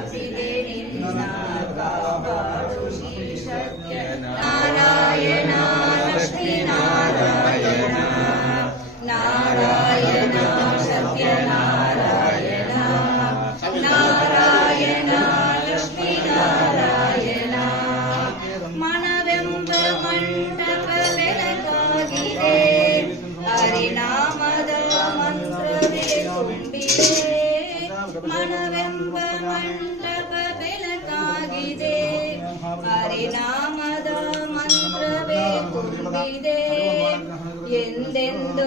Happy day. ನಾಮದ ಮಂತ್ರವೇ ತುಂಬಿದೆ ಎಂದೆಂದು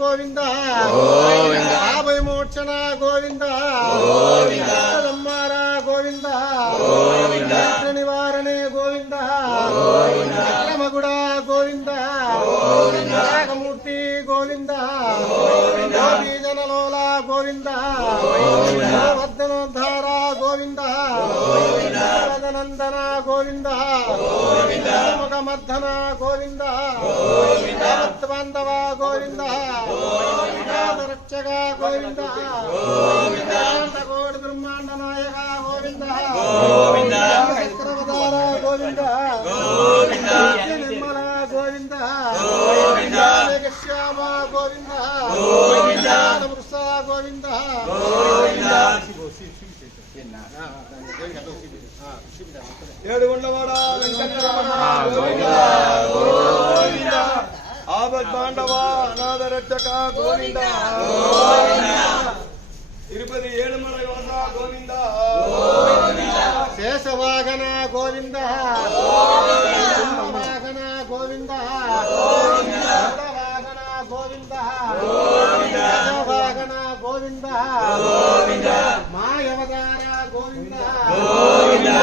గోవింద యాభై మోక్షణ గోవింద గోవిందమ్మారా గోవింద నివారణే గోవింద రమగుడ గోవింద నాగమూర్తి గోవింద గోపీజనలోల గోవింద ముఖమర్ధన గోవింద ముఖమర్ధన గోవింద భగవద్బాంధవ గోవింద రక్షక గోవింద కోటి బ్రహ్మాండ నాయక గోవింద చక్రవతార గోవింద నిర్మల గోవింద శ్యామ గోవింద గోవింద గోవింద ఏడుగుండవాడా గోవిందా ఆపద్ పాండవా అనాథ రక్షక గోవిందా తిరుపతి ఏడుమలై వాసా గోవిందా శేషవాహన గోవిందా వాహన గోవిందా వాహన గోవిందా వాహన గోవిందా మాయవదార గోవిందా గోవిందా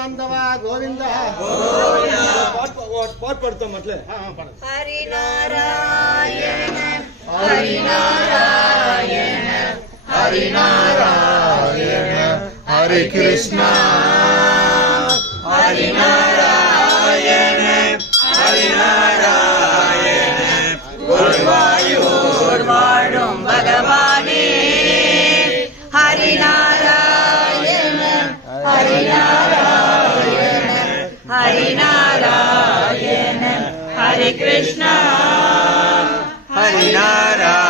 ಭಗವಂತವ ಗೋವಿಂದ ಪಾಟ್ ಪಾಡ್ತಾ ಮೊದ್ಲೆ ಹರಿನಾರಾಯಣ ಹರಿನಾರಾಯಣ ಹರಿನಾರಾಯಣ ಹರಿ ಕೃಷ್ಣ ಹರಿನಾರಾಯಣ ಹರಿನಾರಾಯಣ हरे कृष्ण हरि नारायण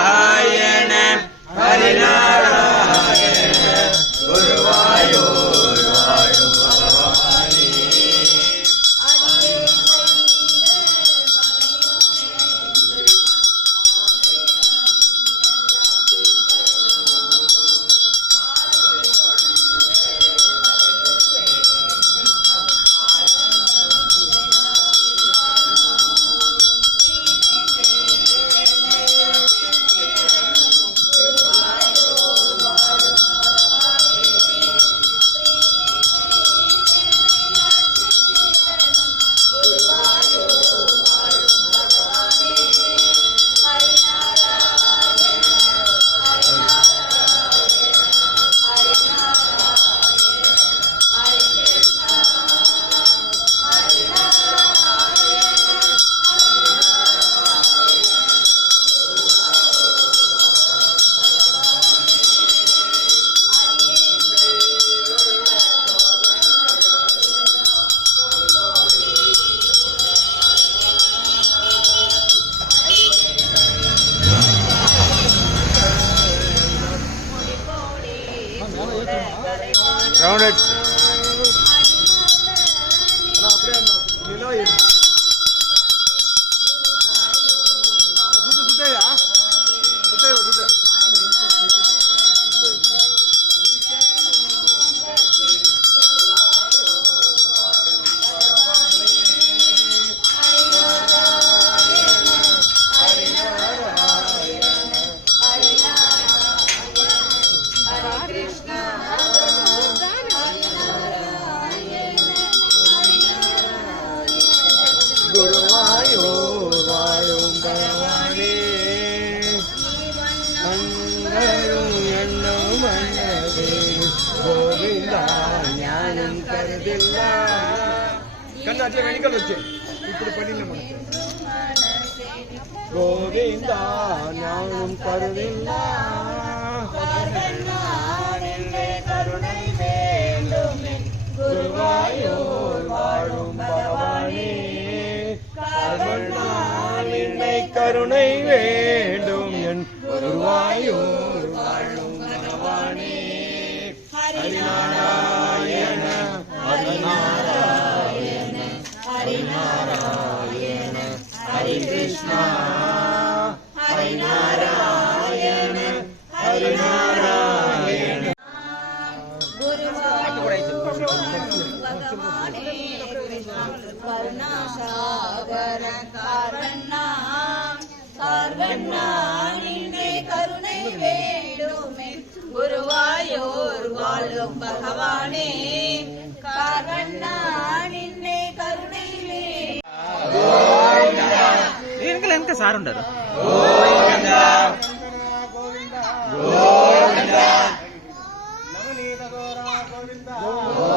Round it. கண்ணாட்டிய வெணிக்கல் வச்சு இப்படி பண்ணிடலாம் கோவிந்தா கருணை வேண்டும் என் குருவாயோ തൊടും ഭഗവാനെ കാർവണ്ണ നിന്നെ കരുണയിലേ എനിക്കല്ല എനിക്ക് സാറുണ്ടായിരുന്നു ഗോവിന്ദ ഗോവിന്ദ ഗോവിന്ദ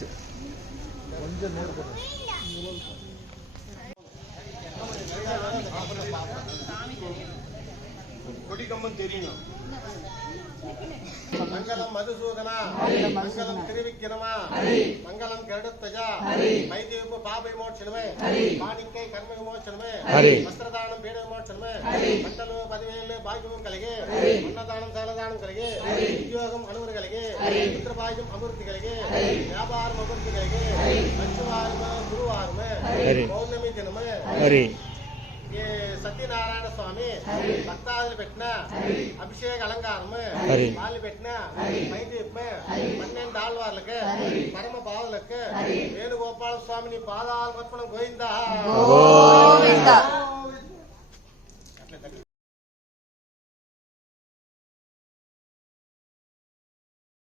பேசு கொடிக்கம்பம் தெரியும் மங்களம் மதுசூதனா மங்களம் திருவிக்கிரமா மங்களம் கருடத்தஜா மைதி விபு பாபை மோட்சனமே மாணிக்கை கர்ம விமோச்சனமே வஸ்திரதானம் பீட விமோச்சனமே மண்டலு பதிவேலு பாக்கியம் கலகே அன்னதானம் சலதானம் கலகே உத்தியோகம் அனுமதி கலகே புத்திரபாகியம் அமிர்தி கலகே வியாபாரம் அமிர்தி கலகே பஞ்சவாரமே குருவாரமே பௌர்ணமி தினமே భక్తాదులు పెట్టిన అభిషేక అలంకారము వాళ్ళు పెట్టిన వైద్యము పన్నెండు ఆళ్వార్లకు పరమ పాదులకు వేణుగోపాల స్వామిని పాదాల పట్పణం గోయిందా